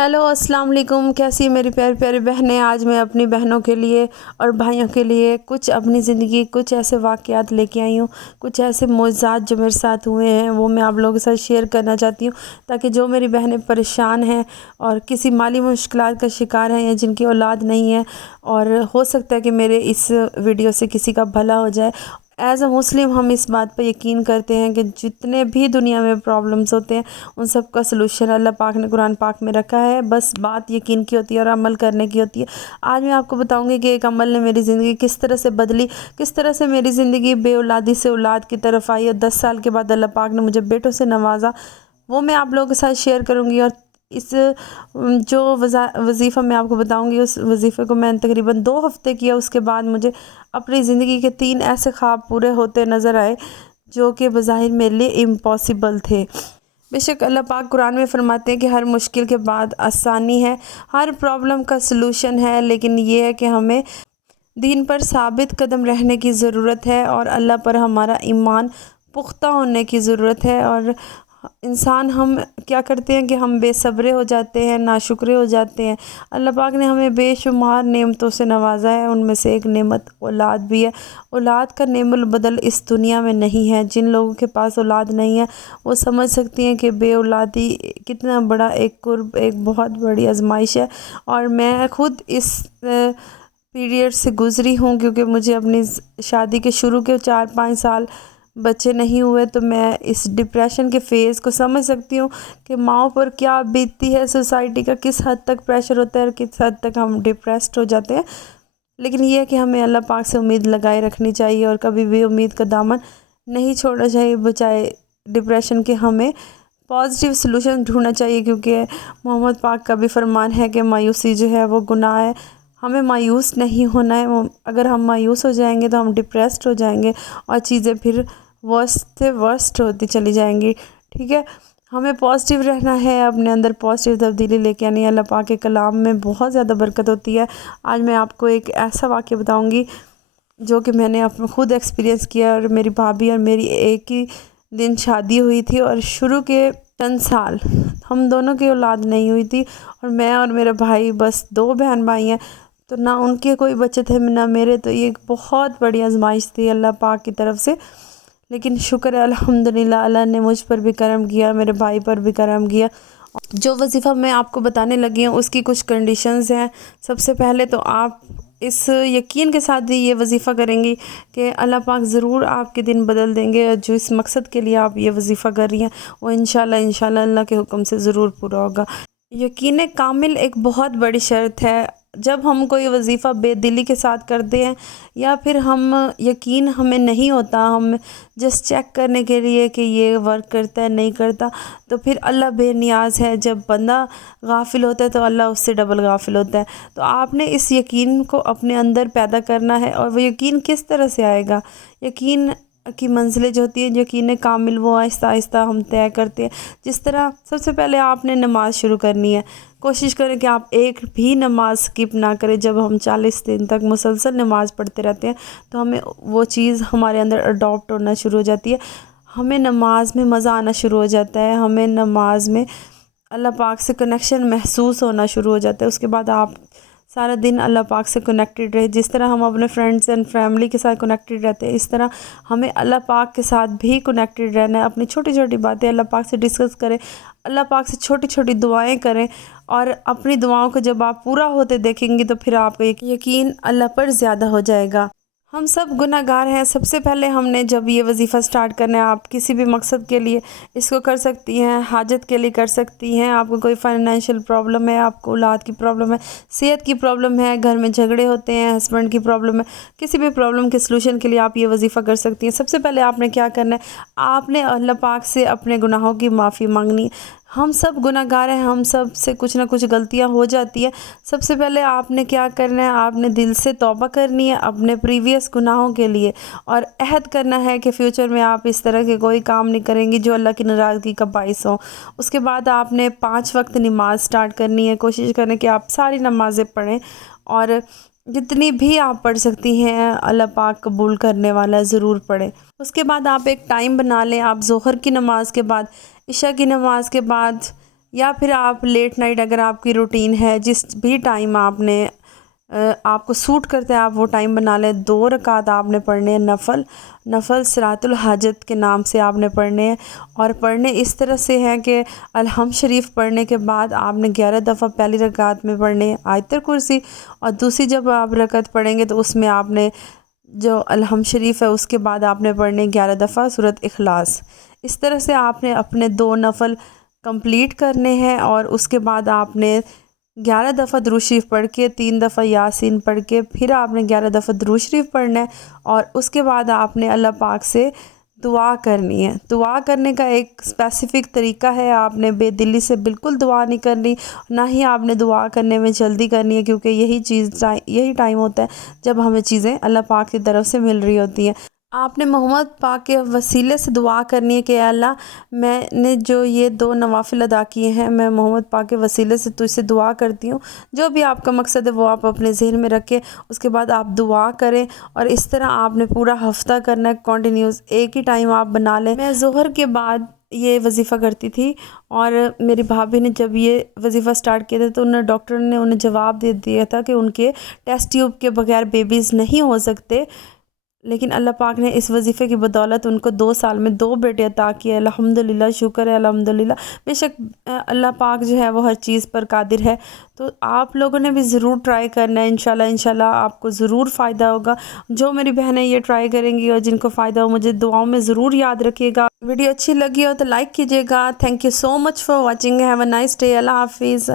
Hello अस्सलाम वालेकुम। कैसी मेरी प्यारी प्यारी बहनें। आज मैं अपनी बहनों के लिए और भाइयों के लिए कुछ अपनी ज़िंदगी कुछ ऐसे वाक़यात लेके आई हूँ, कुछ ऐसे मौज़ात जो मेरे साथ हुए हैं वो मैं आप लोगों के साथ शेयर करना चाहती हूँ, ताकि जो मेरी बहनें परेशान हैं और किसी माली मुश्किलात का शिकार हैं या जिनकी औलाद नहीं है, और हो सकता है कि मेरे इस वीडियो से किसी का भला हो जाए। एज़ अ मुस्लिम हम इस बात पर यकीन करते हैं कि जितने भी दुनिया में प्रॉब्लम्स होते हैं उन सब का सलूशन अल्लाह पाक ने कुरान पाक में रखा है। बस बात यकीन की होती है और अमल करने की होती है। आज मैं आपको बताऊंगी कि एक अमल ने मेरी ज़िंदगी किस तरह से बदली, किस तरह से मेरी ज़िंदगी बे औलादी से औलाद की तरफ आई और 10 साल के बाद अल्लाह पाक ने मुझे बेटों से नवाजा। वो मैं आप लोगों के साथ शेयर करूँगी। और इस जो वज़ीफ़ा मैं आपको बताऊंगी उस वज़ीफ़े को मैंने तकरीबन 2 हफ़्ते किया। उसके बाद मुझे अपनी ज़िंदगी के 3 ऐसे ख्वाब पूरे होते नज़र आए जो कि बज़ाहिर मेरे लिए इम्पॉसिबल थे। बेशक अल्लाह पाक कुरान में फ़रमाते हैं कि हर मुश्किल के बाद आसानी है, हर प्रॉब्लम का सलूशन है, लेकिन ये है कि हमें दीन पर साबित कदम रहने की ज़रूरत है और अल्लाह पर हमारा ईमान पुख्ता होने की ज़रूरत है। और इंसान हम क्या करते हैं कि हम बेसब्रे हो जाते हैं, नाशुक्रे हो जाते हैं। अल्लाह पाक ने हमें बेशुमार नेमतों से नवाजा है, उनमें से एक नेमत औलाद भी है। औलाद का नेमुल बदल इस दुनिया में नहीं है। जिन लोगों के पास औलाद नहीं है वो समझ सकती हैं कि बे औलादी कितना बड़ा एक कुर्ब, एक बहुत बड़ी आजमाइश है। और मैं ख़ुद इस पीरियड से गुज़री हूँ, क्योंकि मुझे अपनी शादी के शुरू के 4-5 साल बच्चे नहीं हुए, तो मैं इस डिप्रेशन के फ़ेज़ को समझ सकती हूँ कि माँओं पर क्या बीतती है, सोसाइटी का किस हद तक प्रेशर होता है और किस हद तक हम डिप्रेस्ड हो जाते हैं। लेकिन ये है कि हमें अल्लाह पाक से उम्मीद लगाए रखनी चाहिए और कभी भी उम्मीद का दामन नहीं छोड़ना चाहिए। बचाए डिप्रेशन के हमें पॉजिटिव सलूशन ढूंढना चाहिए, क्योंकि मोहम्मद पाक का भी फरमान है कि मायूसी जो है वो गुनाह है। हमें मायूस नहीं होना है। अगर हम मायूस हो जाएंगे तो हम डिप्रेस्ड हो जाएंगे और चीज़ें फिर वर्स्ट से वर्स्ट होती चली जाएंगी। ठीक है, हमें पॉजिटिव रहना है, अपने अंदर पॉजिटिव तब्दीली लेके आनी है। अल्लाह पाक के कलाम में बहुत ज़्यादा बरकत होती है। आज मैं आपको एक ऐसा वाक़या बताऊंगी जो कि मैंने अपना खुद एक्सपीरियंस किया। और मेरी भाभी और मेरी एक ही दिन शादी हुई थी और शुरू के चंद साल हम दोनों की औलाद नहीं हुई थी, और मैं और मेरा भाई बस 2 बहन भाई हैं, तो ना उनके कोई बच्चे थे ना मेरे। तो ये एक बहुत बड़ी आजमाइश थी अल्लाह पाक की तरफ से। लेकिन शुक्र है अल्हम्दुलिल्लाह, अल्लाह ने मुझ पर भी करम किया, मेरे भाई पर भी करम किया। जो वज़ीफ़ा मैं आपको बताने लगी हूँ उसकी कुछ कंडीशंस हैं। सबसे पहले तो आप इस यकीन के साथ ही ये वज़ीफ़ा करेंगी कि अल्लाह पाक ज़रूर आपके दिन बदल देंगे, और जो इस मकसद के लिए आप ये वज़ीफ़ा कर रही हैं वो इंशाल्लाह इंशाल्लाह अल्लाह के हुक्म से ज़रूर पूरा होगा। यकीन कामिल एक बहुत बड़ी शर्त है। जब हम कोई वज़ीफ़ा बेदिली के साथ करते हैं या फिर हम यकीन हमें नहीं होता, हम जस्ट चेक करने के लिए कि ये वर्क करता है नहीं करता, तो फिर अल्लाह बेनियाज़ है। जब बंदा गाफिल होता है तो अल्लाह उससे डबल गाफिल होता है। तो आपने इस यकीन को अपने अंदर पैदा करना है। और वो यकीन किस तरह से आएगा? यकीन की मंजिलें जो होती हैं, यकीन कामिल, वो आहिस्ता आहिस्ता हम तय करते हैं। जिस तरह सबसे पहले आपने नमाज़ शुरू करनी है। कोशिश करें कि आप एक भी नमाज स्किप ना करें। जब हम 40 दिन तक मुसलसल नमाज़ पढ़ते रहते हैं तो हमें वो चीज़ हमारे अंदर अडॉप्ट होना शुरू हो जाती है। हमें नमाज में मज़ा आना शुरू हो जाता है, हमें नमाज में अल्लाह पाक से कनेक्शन महसूस होना शुरू हो जाता है। उसके बाद आप सारा दिन अल्लाह पाक से कनेक्टेड रहे। जिस तरह हम अपने फ्रेंड्स एंड फैमिली के साथ कनेक्टेड रहते हैं, इस तरह हमें अल्लाह पाक के साथ भी कनेक्टेड रहना है। अपनी छोटी छोटी बातें अल्लाह पाक से डिस्कस करें, अल्लाह पाक से छोटी छोटी दुआएं करें, और अपनी दुआओं को जब आप पूरा होते देखेंगे तो फिर आपका यकीन अल्लाह पर ज़्यादा हो जाएगा। हम सब गुनाहगार हैं। सबसे पहले हमने जब ये वज़ीफ़ा स्टार्ट करना है, आप किसी भी मकसद के लिए इसको कर सकती हैं, हाजत के लिए कर सकती हैं। आपको कोई फाइनेंशियल प्रॉब्लम है, आपको औलाद की प्रॉब्लम है, सेहत की प्रॉब्लम है, घर में झगड़े होते हैं, हस्बैंड की प्रॉब्लम है, किसी भी प्रॉब्लम के सलूशन के लिए आप ये वज़ीफ़ा कर सकती हैं। सबसे पहले आपने क्या करना है, आपने अल्लाह पाक से अपने गुनाहों की माफ़ी मांगनी है। हम सब गुनाहगार हैं, हम सब से कुछ ना कुछ गलतियां हो जाती है। सबसे पहले आपने क्या करना है, आपने दिल से तौबा करनी है अपने प्रीवियस गुनाहों के लिए, और अहद करना है कि फ्यूचर में आप इस तरह के कोई काम नहीं करेंगी जो अल्लाह की नाराज़गी का बाइस हो। उसके बाद आपने 5 वक्त नमाज स्टार्ट करनी है। कोशिश करें कि आप सारी नमाज़ें पढ़ें, और जितनी भी आप पढ़ सकती हैं अल्लाह पाक कबूल करने वाला, ज़रूर पढ़ें। उसके बाद आप एक टाइम बना लें। आप ज़ोहर की नमाज़ के बाद, इशा की नमाज़ के बाद یا پھر آپ لیٹ نائٹ اگر آپ کی روٹین ہے، جس بھی ٹائم آپ کو سوٹ کرتے ہیں آپ وہ ٹائم بنا لیں۔ 2 رکعت آپ نے پڑھنے ہیں نفل صلاۃ الحاجت کے نام سے آپ نے پڑھنے ہیں، اور پڑھنے اس طرح سے ہیں کہ الحمد شریف پڑھنے کے بعد آپ نے 11 دفعہ پہلی رکعت میں پڑھنے ہیں آیت الکرسی، اور دوسری جب آپ رکعت پڑھیں گے تو اس میں آپ نے جو الحمد شریف ہے اس کے بعد آپ نے پڑھنے 11 دفعہ سورۃ اخلاص۔ اس طرح سے آپ نے اپنے 2 نفل کمپلیٹ کرنے ہیں، اور اس کے بعد آپ نے 11 دفعہ درود شریف پڑھ کے 3 دفعہ یاسین پڑھ کے پھر آپ نے 11 دفعہ درود شریف پڑھنا ہے، اور اس کے بعد آپ نے اللہ پاک سے دعا کرنی ہے۔ دعا کرنے کا ایک اسپیسیفک طریقہ ہے، آپ نے بے دلی سے بالکل دعا نہیں کرنی، نہ ہی آپ نے دعا کرنے میں جلدی کرنی ہے، کیونکہ یہی ٹائم ہوتا ہے جب ہمیں چیزیں اللہ پاک کی طرف سے مل رہی ہوتی ہیں۔ آپ نے محمد پاک کے وسیلے سے دعا کرنی ہے کہ اے اللہ، میں نے جو یہ 2 نوافل ادا کیے ہیں، میں محمد پاک کے وسیلے سے تجھ سے دعا کرتی ہوں، جو بھی آپ کا مقصد ہے وہ آپ اپنے ذہن میں رکھیں، اس کے بعد آپ دعا کریں، اور اس طرح آپ نے پورا ہفتہ کرنا ہے کنٹینیوس، ایک ہی ٹائم آپ بنا لیں۔ میں ظہر کے بعد یہ وظیفہ کرتی تھی، اور میری بھابھی نے جب یہ وظیفہ سٹارٹ کیا تھا تو ڈاکٹر نے انہیں جواب دے دیا تھا کہ ان کے ٹیسٹ ٹیوب کے بغیر بیبیز نہیں ہو سکتے، لیکن اللہ پاک نے اس وظیفے کی بدولت ان کو 2 سال میں 2 بیٹے عطا کیے۔ الحمدللہ، شکر ہے الحمدللہ۔ بے شک اللہ پاک جو ہے وہ ہر چیز پر قادر ہے، تو آپ لوگوں نے بھی ضرور ٹرائی کرنا ہے، انشاءاللہ آپ کو ضرور فائدہ ہوگا۔ جو میری بہنیں یہ ٹرائی کریں گی اور جن کو فائدہ ہو، مجھے دعاؤں میں ضرور یاد رکھیے گا۔ ویڈیو اچھی لگی ہو تو لائک کیجیے گا۔ Thank you so much for watching, have a nice day, اللہ حافظ۔